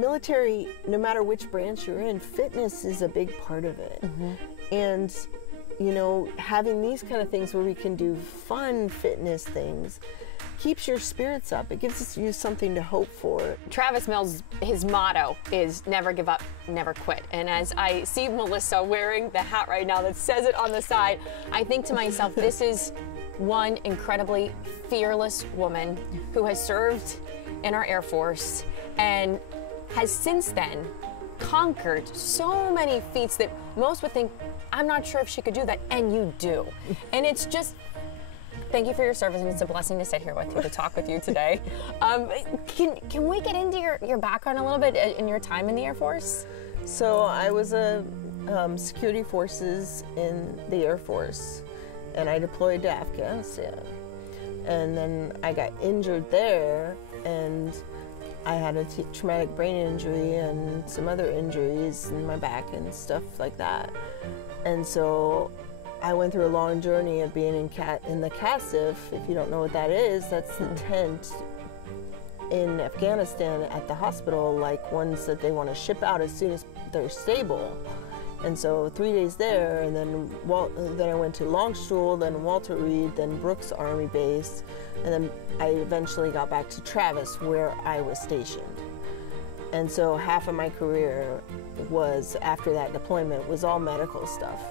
military, no matter which branch you're in, fitness is a big part of it. And, you know, having these kind of things where we can do fun fitness things keeps your spirits up. It gives you something to hope for. Travis Mills, his motto is never give up, never quit. And as I see Melissa wearing the hat right now that says it on the side, I think to myself, this is one incredibly fearless woman who has served in our Air Force and has since then conquered so many feats that most would think, I'm not sure if she could do that, and you do. And it's just, thank you for your service, and it's a blessing to sit here with you, to talk with you today. Can we get into your background a little bit in your time in the Air Force? So I was a security forces in the Air Force, and I deployed to Afghanistan. And then I got injured there, and I had a traumatic brain injury and some other injuries in my back and stuff like that. And so I went through a long journey of being in the CASIF. If you don't know what that is, that's the tent in Afghanistan at the hospital, like ones that they want to ship out as soon as they're stable. And so 3 days there, and then I went to Longstool, then Walter Reed, then Brooks Army Base, and then I eventually got back to Travis, where I was stationed. And so half of my career was, after that deployment, was all medical stuff.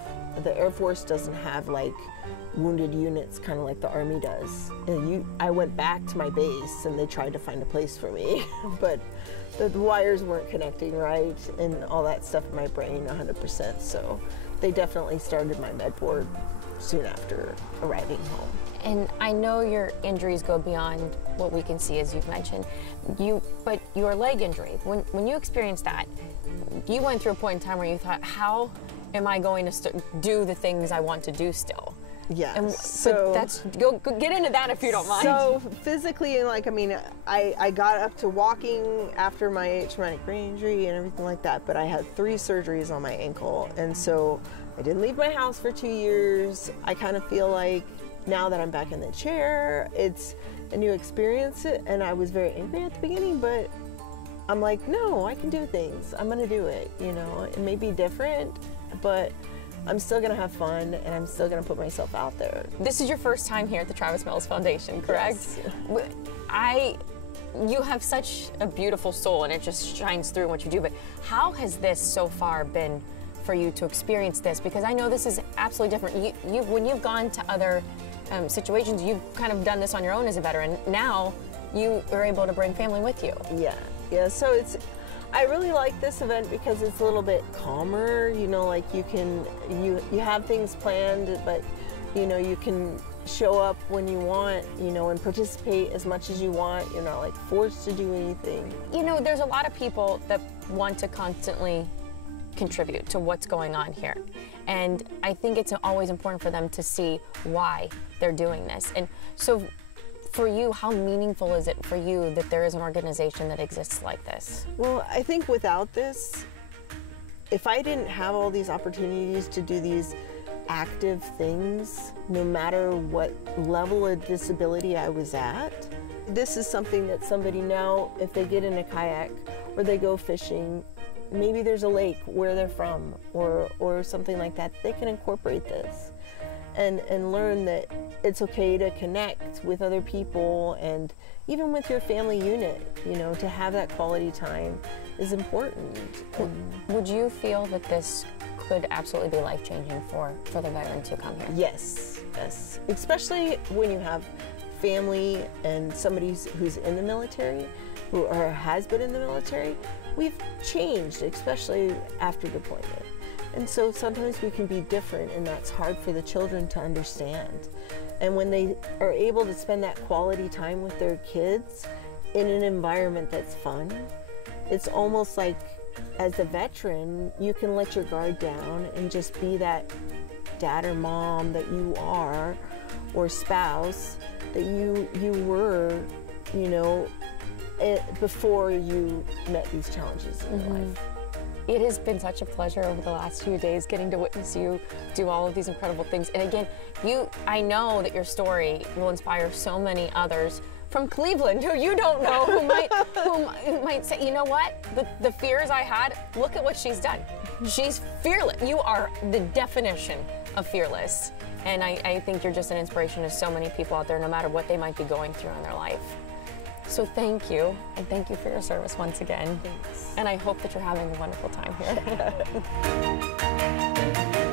The Air Force doesn't have like wounded units, kind of like the Army does. I went back to my base, and they tried to find a place for me, but the wires weren't connecting right, and all that stuff in my brain 100%. So they definitely started my med board soon after arriving home. And I know your injuries go beyond what we can see, as you've mentioned. But your leg injury, when you experienced that, you went through a point in time where you thought, how am I going to do the things I want to do still? Yeah. Go get into that if you don't mind. So physically, like, I mean, I got up to walking after my traumatic brain injury and everything like that, but I had 3 surgeries on my ankle, and so I didn't leave my house for 2 years. I kind of feel like now that I'm back in the chair, it's a new experience, and I was very angry at the beginning, but I'm like, no, I can do things. I'm gonna do it, you know. It may be different, but I'm still gonna have fun, and I'm still gonna put myself out there. This is your first time here at the Travis Mills Foundation, correct? Yes. You have such a beautiful soul, and it just shines through in what you do, but how has this so far been for you to experience this? Because I know this is absolutely different. When you've gone to other situations, you've kind of done this on your own as a veteran. Now you are able to bring family with you. Yeah, so I really like this event because it's a little bit calmer, you know, like you have things planned, but you know, you can show up when you want, you know, and participate as much as you want. You're not like forced to do anything. You know, there's a lot of people that want to constantly contribute to what's going on here. And I think it's always important for them to see why they're doing this. And so for you, how meaningful is it for you that there is an organization that exists like this? Well, I think without this, if I didn't have all these opportunities to do these active things, no matter what level of disability I was at, this is something that somebody now, if they get in a kayak or they go fishing, maybe there's a lake where they're from or something like that, they can incorporate this and learn that it's okay to connect with other people, and even with your family unit, you know, to have that quality time is important. Would you feel that this could absolutely be life-changing for the veterans who come here? Yes, yes. Especially when you have family and somebody who's in the military, or has been in the military. We've changed, especially after deployment. And so sometimes we can be different, and that's hard for the children to understand. And when they are able to spend that quality time with their kids in an environment that's fun, it's almost like, as a veteran, you can let your guard down and just be that dad or mom that you are, or spouse that you were, you know, before you met these challenges in your life. It has been such a pleasure over the last few days getting to witness you do all of these incredible things. And again, I know that your story will inspire so many others from Cleveland who you don't know, who might say, you know what, the fears I had, look at what she's done. She's fearless. You are the definition of fearless. And I think you're just an inspiration to so many people out there, no matter what they might be going through in their life. So thank you, and thank you for your service once again. Thanks. And I hope that you're having a wonderful time here.